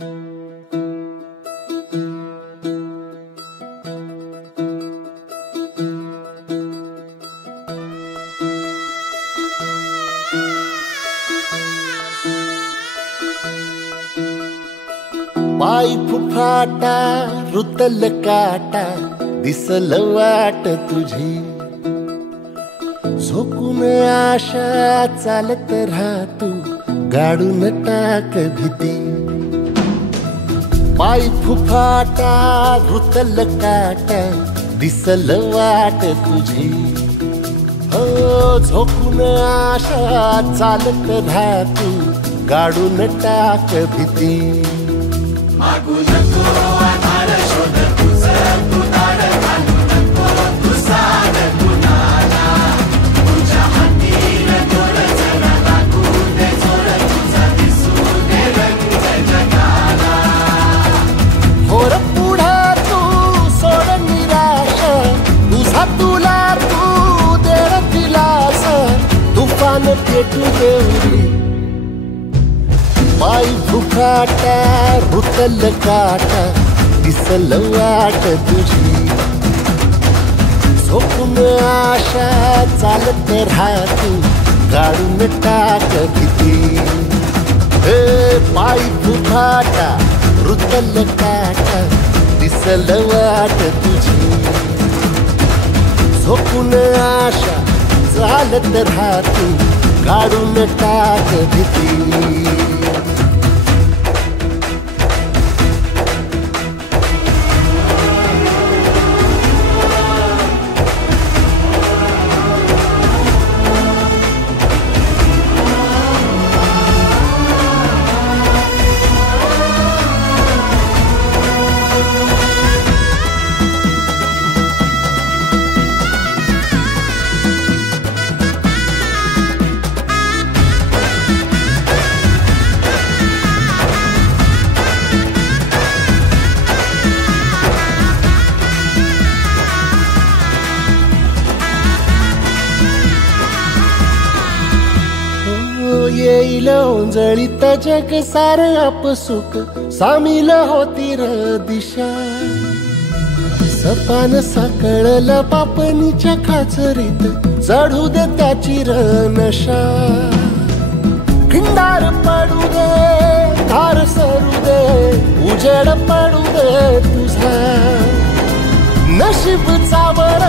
पाय फुफाटा रुतल काटा दिसल वाट तुझी झोकून आशा चालत राहतू गाडून टाक भीती पाय फुफाटा रुतल काटा दिसल वाट तुझी हो झोकून आशा चालत राहतू गाडून टाक भीती मागू नको आधार शोध तुझं तू दार घालू नको तू साध कुणाला तुझ्या हातीन तोड जरा लागू दे जोर तुझा दिसू दे रंग जगाला होर पुढे तू सोड निराश तुझा तुला तू देर दिलास तुफान पेटू देवरी पाय फुफाटा रुतल काटा दिसल वाट तुझी झोपून आशा चालत राहतू गाडून टाक भीती पाय फुफाटा रुतल काटा दिसल वाट तुझी झोपून आशा चालत राहतू गाडून टाक भीती येईल ओंजळीत जग सार आपसुक सामील होती र दिशा सपान साकळल पापणीच्या खाचरीत चढू दे त्याची र नशा खिंडार पडू दे धार सरू दे उजेड पडू दे तुझा नशीब चावर